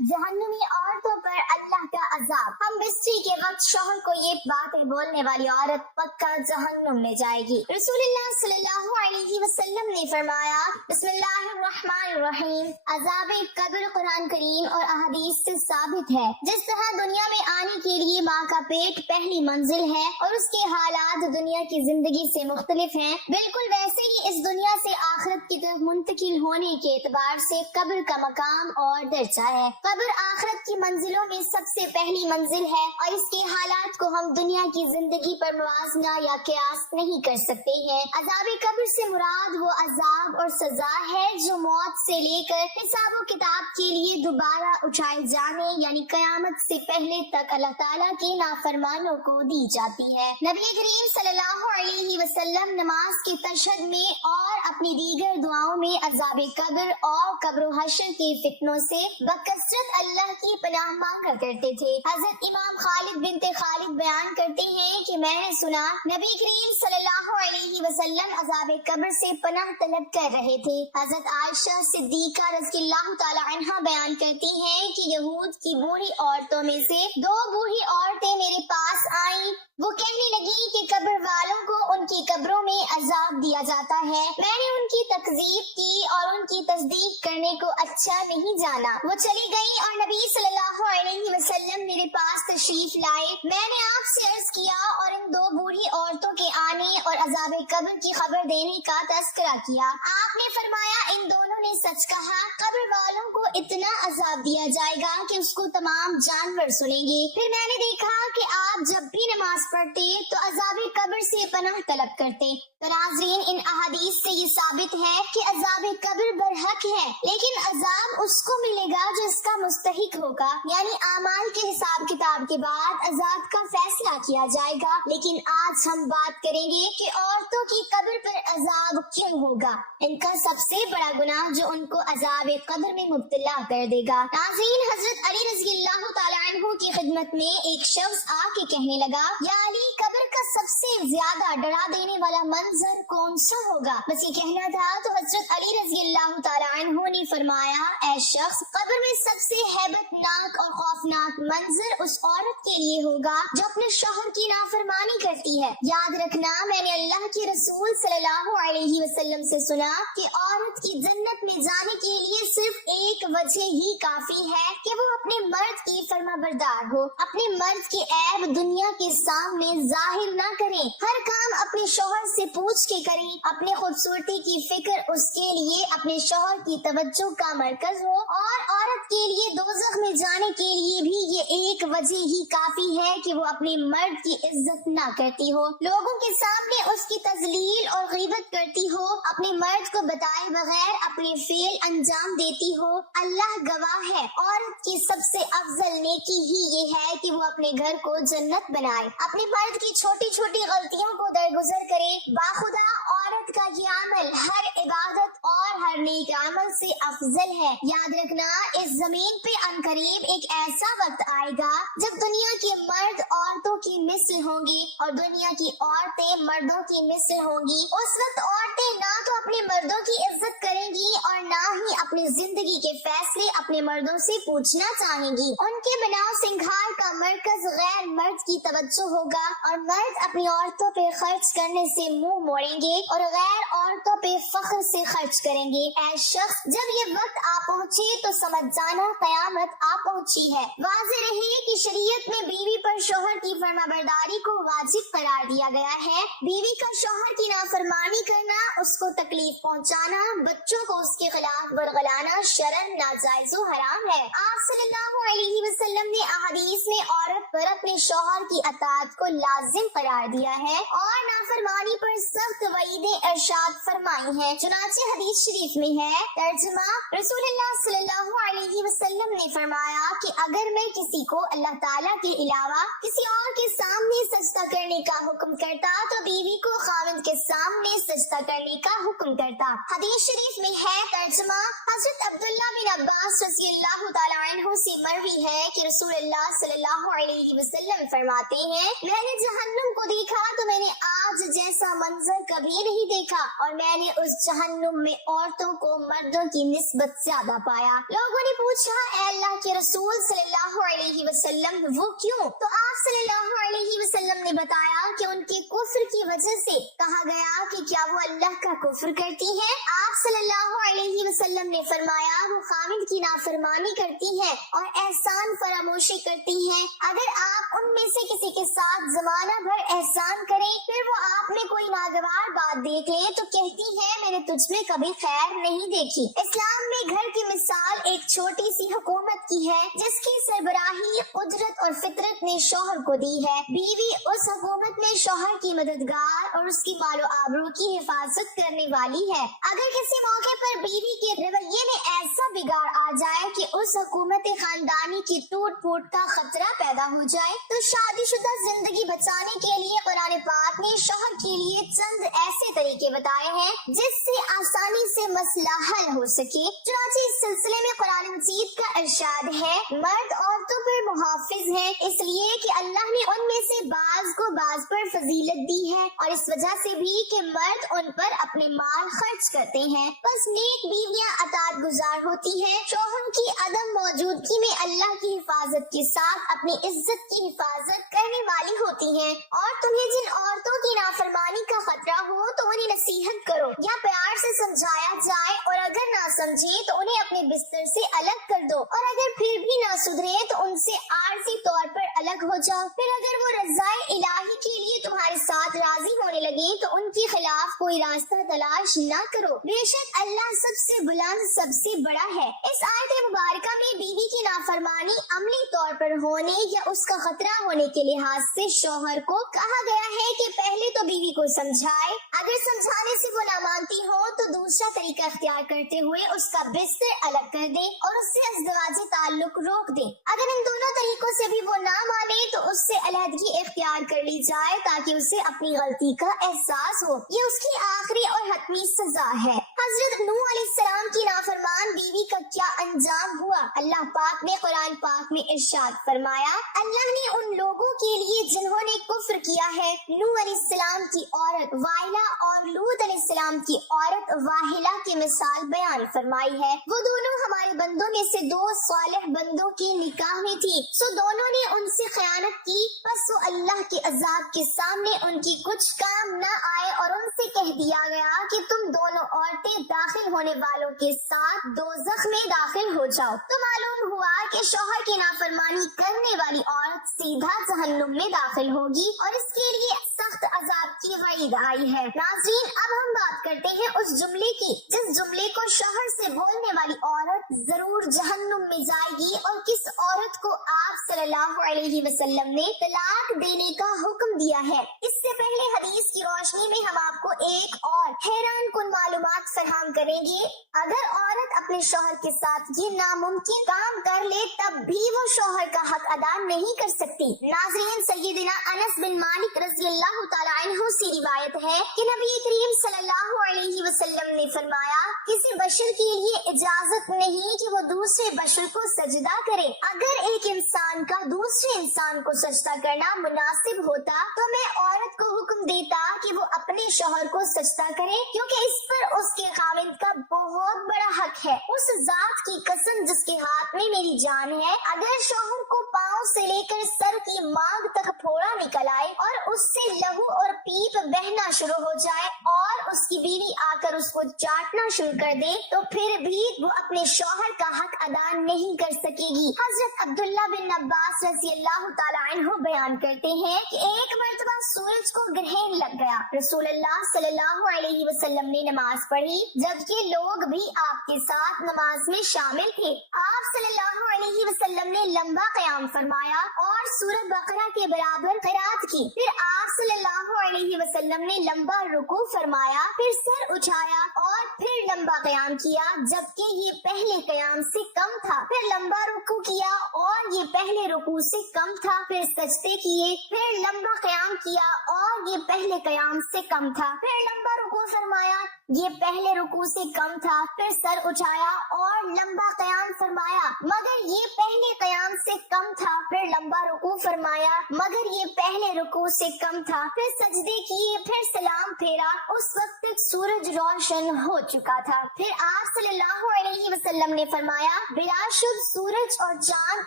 जहन्नुमी औरतों पर अल्लाह का अजाब। हम बिस्तरी के वक्त शौहर को ये बातें बोलने वाली औरत पक्का जहन्नुम में जाएगी। रसूलुल्लाह सल्लल्लाहु अलैहि वसल्लम ने फरमाया, बिस्मिल्लाहिर्रहमानिर्रहीम, अजाब कब्र कुरान करीम और अहदीस से साबित है। जिस तरह दुनिया में आने के लिए माँ का पेट पहली मंजिल है और उसके हालात दुनिया की जिंदगी से मुख्तलिफ हैं, बिल्कुल वैसे ही इस दुनिया से आखिरत की तरफ मुंतकिल होने के एतबार से कब्र का मकाम और दर्जा है। कब्र आखिरत की मंजिलों में सबसे पहली मंजिल है और इसके हालात को हम दुनिया की जिंदगी पर मुवाजना या कियास नहीं कर सकते हैं। अजाब कब्र से मुराद वो अजाब और सजा है जो मौत से लेकर हिसाब व किताब के लिए दोबारा उठाए जाने यानी कयामत से पहले तक अल्लाह ताला के नाफरमानों को दी जाती है। नबी करीम सल्लल्लाहु अलैहि वसल्लम नमाज के तशहद में और अपनी दीगर दुआओं में अजाब कब्र और कब्र हश्र के फितनों से बकसरत अल्लाह की पनाह मांगा करते थे। हजरत इमाम खालिद बिनते खालिद बयान करते हैं कि मैंने सुना नबी करीम सल्लल्लाहु अलैहि वसल्लम अजाब कब्र से पनाह तलब कर रहे थे। हजरत आयशा सिद्दीका रज़ियल्लाहु ताला अन्हा बयान करती हैं कि यहूद की बूढ़ी औरतों में से दो बूढ़ी औरतें मेरे पास आईं। वो कहने लगी कि कब्र वालों को उनकी कब्रों में अजाब दिया जाता है। मैंने उनकी तकजीब की और उनकी तस्दीक करने को अच्छा नहीं जाना। वो चली गई और नबी सल्लल्लाहु अलैहि वसल्लम मेरे पास तशरीफ लाए। मैंने आपसे अर्ज किया और इन दो बूढ़ी औरतों के आने और अजाब कब्र की खबर देने का तस्करा किया। आपने फरमाया, इन दोनों ने सच कहा। कब्र वालों को इतना अजाब दिया जाएगा कि उसको तमाम जानवर सुनेंगे। फिर मैंने देखा कि आप जब भी नमाज पढ़ते तो अजाब कब्र से पनाह तलब करते। तो नाज़रीन, इन अहादीस से ये साबित है कि अजाब कब्र बरहक है, लेकिन अजाब उसको मिलेगा जो इसका मुस्तहिक होगा, यानी आमाल के हिसाब किताब के बाद अजाब का फैसला किया जाएगा। लेकिन आज हम बात करेंगे कि औरतों की कब्र पर अजाब क्यों होगा, इनका सबसे बड़ा गुनाह जो उनको अजाब कब्र में मुब्तला कर देगा। नाज़रीन, हजरत अली रज़ियल्लाहु ताला अन्हु की खिदमत में एक शख्स आके कहने लगा, या अली, कब्र का सबसे ज्यादा डरा देने वाला मंजर कौन सा होगा? बस ये कहना था तो हजरत अली रज़ियल्लाहु ताला अन्हु ने फरमाया, ऐ शख्स, कब्र में सबसे हैबतनाक और खौफनाक मंजर उस औरत के लिए होगा जो अपने शौहर की नाफरमानी करती है। याद रखना, मैंने अल्लाह के रसूल सल्लल्लाहु अलैहि वसल्लम से सुना कि औरत की जन्नत में जाने के लिए सिर्फ एक वजह ही काफी है कि वो अपने मर्द की फरमाबरदार हो, अपने मर्द के ऐब दुनिया के सामने जाहिर ना करें, हर काम अपने शौहर से पूछ के करें, अपने खूबसूरती की फिक्र उसके लिए अपने शौहर की तवज्जो का मरकज हो, और औरत के लिए दोज़ख में जाने के लिए भी ये एक वजह ही काफी है कि वो अपने मर्द की इज्जत ना करती हो, लोगों के सामने उसकी तजलील और गीबत करती हो, अपने मर्द को बताए बगैर अपने फेल अंजाम देती हो। अल्लाह गवाह है, औरत की सबसे अफजल नेकी ही ये है कि वो अपने घर को जन्नत बनाए, अपने मर्द की छोटी छोटी गलतियों को दरगुजर करे। बाखुदा औरत का ये अमल हर इबादत और हर नेक अमल से अफजल है। याद रखना, इस जमीन पे अनकरीब एक ऐसा वक्त आएगा जब दुनिया के मर्द औरतों की मिस्ल होंगी और दुनिया की औरतें मर्दों की मिस्ल होंगी। उस वक्त औरतें ना तो अपने मर्दों की इज्जत करेंगी और ना ही अपनी जिंदगी के फैसले अपने मर्दों से पूछना चाहेंगी। उनके बनाव सिंगार का मरकज गैर मर्द की तवज्जो होगा और मर्द अपनी औरतों पे खर्च करने से मुंह मोड़ेंगे और गैर औरतों पे फख्र से खर्च करेंगे। ऐ शख्स, जब ये वक्त आ पहुँचे तो समझ जाना कयामत आ पहुँची है। वाज़ेह रहे कि शरीयत में बीवी पर शौहर की फरमाबरदारी को वाजिब करार दिया गया है। बीवी का शौहर की नाफरमानी करना, उसको तकलीफ पहुँचाना, बच्चों को उसके खिलाफ बरगलाना शरन नाजायज व हराम है। आप सल्लल्लाहु अलैहि वसल्लम ने अहदीस में औरत पर अपने शौहर की अताअत को लाजिम करार दिया है और नाफरमानी पर सख्त वईदें इरशाद फरमाई है। चुनाचे हदीस शरीफ में है, तर्जुमा, रसूलुल्लाह सल्लल्लाहु अलैहि वसल्लम ने फरमाया कि अगर मैं किसी को अल्लाह ताला के अलावा किसी और के सामने सजदा करने का हुक्म करता तो बीवी को खाविंद के सामने सजदा करने का हुक्म करता। हदीस शरीफ में है, तर्जुमा, हजरत अब्दुल्लाह बिन अब्बास रज़ियल्लाहु ताला अन्हु से मरवी है कि रसूलुल्लाह सल्लल्लाहु अलैहि वसल्लम फरमाते हैं, मैंने जहन्नुम को देखा तो मैंने आज जैसा मंजर कभी नहीं नहीं देखा और मैंने उस जहन्नुम में औरतों को मर्दों की निस्बत ज्यादा पाया। लोगों ने पूछा, ऐ अल्लाह के रसूल सल्लल्लाहु अलैहि वसल्लम, वो क्यों? तो आप सल्लल्लाहु अलैहि वसल्लम ने बताया कि उनके कुफ्र की वजह से। कहा गया कि क्या वो अल्लाह का कुफ्र करती हैं? आप सल्लल्लाहु अलैहि वसल्लम ने फरमाया, वो खामिद की नाफरमानी करती हैं और एहसान फरामोशी करती हैं। अगर आप उनमें से किसी के साथ जमाना भर एहसान करें, फिर वो आप में कोई नागवार बात देख ले तो कहती है, मैंने तुझ में कभी खैर नहीं देखी। इस्लाम में घर की मिसाल एक छोटी सी हुकूमत की है जिसकी सरबराही कुदरत और फितरत ने शौहर को दी है। बीवी उस हुकूमत में शौहर की मददगार और उसकी मालो आबरू की हिफाजत करने वाली है। अगर किसी मौके पर बीवी के रवैये में ऐसा बिगाड़ आ जाए कि उस हुकूमत खानदानी की टूट फूट का खतरा पैदा हो जाए, तो शादीशुदा जिंदगी बचाने के लिए कुरान पाक ने शौहर के लिए चंद ऐसे तरीके बताए हैं जिससे आसानी से मसला हल हो सके। चुनांचे इस सिलसिले में कुरान मजीद का इरशाद है, मर्द औरतों पर मुहाफिज है इसलिए कि अल्लाह ने उनमें से बाज को बाज पर फजीलत दी है और इस वजह से भी कि मर्द उन पर अपने माल खर्च करते हैं। बस नेक बीवियां अतात गुजार होती हैं, शौहर की अदम मौजूदगी में अल्लाह की हिफाजत के साथ अपनी इज्जत की हिफाजत करने वाली होती हैं। और तुम्हें जिन औरतों की नाफरमानी का खतरा हो तो उन्हें नसीहत करो या प्यार से समझाया जाए, और अगर ना समझे तो उन्हें अपने बिस्तर से अलग कर दो, और अगर फिर भी ना सुधरे तो उनसे आर्जी तौर पर अलग हो जाओ। फिर अगर वो रज़ाए इलाही के लिए तुम्हारे साथ राजी होने लगे तो उनके खिलाफ कोई रास्ता तलाश न करो, बेशक अल्लाह सबसे बुलंद सबसे बड़ा है। इस आयत मुबारका में बीवी की नाफरमानी अमली तौर पर होने या उसका खतरा होने के लिहाज से शौहर को कहा गया है कि पहले तो बीवी को समझाए, अगर समझाने से वो ना मानती हो तो दूसरा तरीका अख्तियार करते हुए उसका बिस्तर अलग कर दे और उससे अज़दवाजी ताल्लुक रोक दे। अगर इन दोनों तरीकों से भी वो ना माने तो उससे अलहदगी इख्तियार कर ली जाए ताकि उसे अपनी गलती का एहसास हो। ये उसकी आखिरी और हतमी सजा है। हजरत नूह अलैहिस्सलाम की नाफरमान बीवी का क्या अंजाम हुआ? अल्लाह पाक ने कुरान पाक में इरशाद फरमाया, अल्लाह ने उन लोगों के लिए जिन्होंने कुफ्र किया है, नूह अलैहिस्सलाम की औरत वाइला और लूत अलैहिस्सलाम की औरत वाहिला की मिसाल बयान फरमाई है। वो दोनों हमारे बंदों में से दो सालिह बंदों के निकाह में थी, सो दोनों ने उनसे खयानत की, बस वो अल्लाह के अजाब के सामने उनकी कुछ काम न आए और उनसे कह दिया गया कि तुम दोनों औरतें दाखिल होने वालों के साथ दोज़ख में दाखिल हो जाओ। तो मालूम हुआ कि शौहर की नाफरमानी करने वाली औरत सीधा जहन्नुम में दाखिल होगी और इसके लिए सख्त अजाब की वईद आई है। नाज़रीन, अब हम बात करते हैं उस जुमले की जिस जुमले को शौहर से बोलने वाली औरत जरूर जहन्नुम में जाएगी और किस औरत को आप सल्लल्लाहु अलैहि वसल्लम ने तलाक देने का हुक्म दिया है। इससे पहले हदीस की रोशनी में हम आपको एक और हैरान कुन मालूमात फराहम करेंगे। अगर औरत अपने शौहर के साथ ये नामुमकिन काम कर ले तब भी वो शौहर का हक अदा नहीं कर सकती। नाज़रीन, सैयदना अनस बिन मालिक रज़ियल्लाहु ताला अन्हु से रिवायत है कि नबी करीम सल्लल्लाहु अलैहि वसल्लम ने फरमाया, किसी बशर के लिए इजाजत नहीं कि वो दूसरे बशर को सजदा करे। अगर एक इंसान का दूसरे इंसान को सजदा करना मुनासिब होता तो मैं औरत को हुक्म देता कि वो अपने शौहर को सजदा करे, क्योंकि इस पर उसके खामिद का बहुत बड़ा हक है। उस जात की कसम जिसके हाथ में मेरी जान है, अगर शौहर को पाँव से लेकर सर की मांग तक फोड़ा निकल आए और उससे लहू और पीप बहना शुरू हो जाए और उसकी बीवी आकर उसको चाटना शुरू कर दे तो फिर भी वो अपने शौहर का हक अदा नहीं कर सकेगी। हजरत अब्दुल्ला बिन अब्बास रज़ियल्लाहु ताला अन्हु बयान करते हैं कि एक मर्तबा सूरज को ग्रहण लग गया। रसूलुल्लाह सल्लल्लाहु अलैहि वसल्लम ने नमाज पढ़ी जबकि लोग भी आपके साथ नमाज में शामिल थे। आप सल्लल्लाहु अलैहि वसल्लम ने लंबा क़याम फरमाया और सूरत बकरा के बराबर क़िरात की। फिर आप सल्लल्लाहु अलैहि वसल्लम ने लंबा रुकू फरमाया, फिर सर उठाया और फिर लंबा क़याम किया जबकि ये पहले क़याम से कम था। फिर लंबा रुकू किया और ये पहले रुकू से कम था। फिर सजदे किए, फिर लंबा क़याम किया और ये पहले क़याम से कम था। फिर लंबा रुकू फरमाया, ये पहले रुकू से कम था। फिर सर उठाया और लंबा क़याम फरमाया, मगर ये पहले قیام سے کم تھا، پھر لمبا رکوع فرمایا مگر یہ پہلے رکوع سے کم تھا، پھر سجدے کیے، پھر سلام پھیرا، اس وقت تک سورج روشن ہو چکا تھا۔ پھر آپ صلی اللہ علیہ وسلم نے فرمایا بلا شبہ سورج اور چاند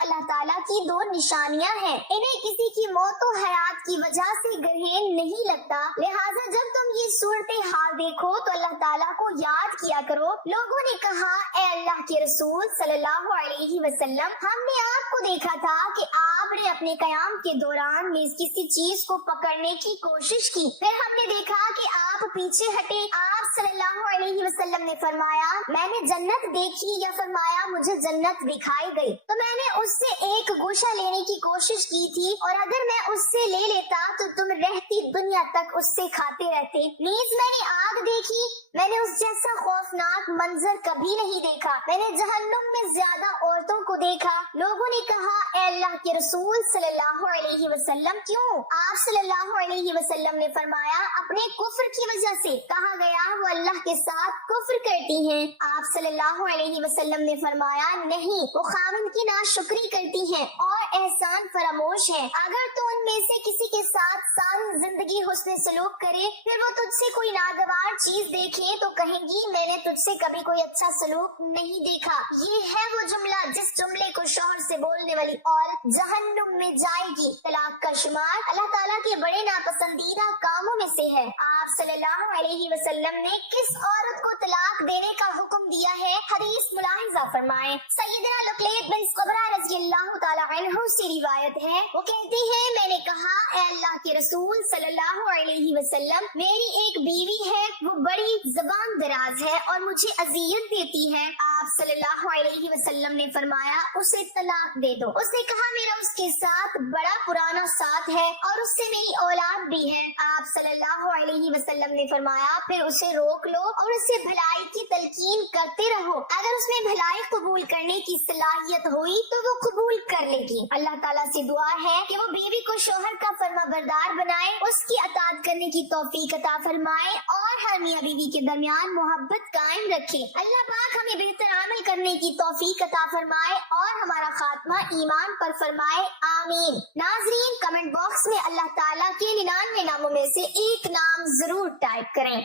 اللہ تعالیٰ کی دو نشانیاں ہیں، انہیں کسی کی موت و حیات کی وجہ سے گرہن نہیں لگتا، لہٰذا جب تم یہ صورتحال دیکھو تو اللہ تعالیٰ کو یاد کیا کرو۔ لوگوں نے کہا اے اللہ کے رسول صلی اللہ علیہ وسلم، ہم نے آپ کو دیکھا تھا کہ آپ نے اپنے قیام کے دوران میں کسی چیز کو پکڑنے کی کوشش کی، پھر ہم نے دیکھا کہ آپ پیچھے ہٹے۔ آپ صلی اللہ علیہ وسلم نے فرمایا میں نے جنت دیکھی، یا فرمایا مجھے جنت دکھائی گئی تو میں نے اس سے ایک گوشہ لینے کی کوشش کی تھی، اور اگر میں اس سے لے لیتا تو تم رہتی دنیا تک اس سے کھاتے رہتے۔ نیز میں نے آگ دیکھی، میں نے اس جیسا خوفناک منظر کبھی نہیں دیکھا، میں نے جہنم میں زیادہ عورتوں کو دیکھا۔ لوگوں نے کہا اے اللہ کے رسول صلی اللہ علیہ وسلم کیوں؟ آپ صلی اللہ علیہ وسلم نے فرمایا اپنے کفر کی وجہ سے۔ کہا گیا وہ اللہ کے ساتھ کفر کرتی ہیں۔ آپ صلی اللہ علیہ وسلم نے فرمایا نہیں، وہ خاوند کی ناشکری کرتی ہیں اور احسان فراموش ہیں۔ اگر تو ان میں سے کسی کے ساتھ ساری زندگی حسن سلوک کرے، پھر وہ تجھ سے کوئی ناگوار چیز دیکھے تو کہیں گی میں نے تجھ سے کبھی کوئی اچھا سلوک نہیں دیکھا۔ یہ ہے وہ جملہ جس جملے کو شوہر سے بولنے والی عورت جہنم میں جائے گی۔ طلاق کا شمار اللہ تعالیٰ کے بڑے ناپسندیدہ کاموں میں سے ہے۔ آپ صلی اللہ علیہ وسلم نے کس عورت کو طلاق دینے کا حکم دیا ہے؟ حدیث ملاحظہ فرمائیں۔ سیدنا لقیط بن صبرہ رضی اللہ تعالیٰ عنہ سے روایت ہے، وہ کہتے ہیں میں نے کہا اے اللہ کے رسول صلی اللہ علیہ وسلم، میری ایک بیوی ہے، وہ بڑی زبان دراز ہے اور مجھے اذیت دیتی ہے۔ آپ صلی اللہ علیہ وسلم نے فرمایا اسے طلاق دے دو۔ اس نے کہا میرا اس کے ساتھ بڑا پرانا ساتھ ہے اور اس سے میری اولاد بھی ہے۔ آپ صلی اللہ علیہ وسلم نے فرمایا پھر اسے روک لو اور اسے بھلائی کی تلقین کرتے رہو، اگر اس میں بھلائی قبول کرنے کی صلاحیت ہوئی تو وہ قبول کر لے گی۔ اللہ تعالیٰ سے دعا ہے کہ وہ بیوی کو شوہر کا فرما بردار بنائے، اس کی اطاعت کرنے کی توفیق عطا فرمائے اور ہر میاں بیوی کے درمیان محبت قائم رکھے۔ اللہ پاک ہمیں بہتر عمل کرنے کی توفیق عطا فرمائے اور ہمارا خاتمہ ایمان پر فرمائے، آمین۔ ناظرین کمنٹ باکس میں اللہ تعالیٰ کے 99 ناموں میں سے ایک نام ضرور ٹائپ کریں۔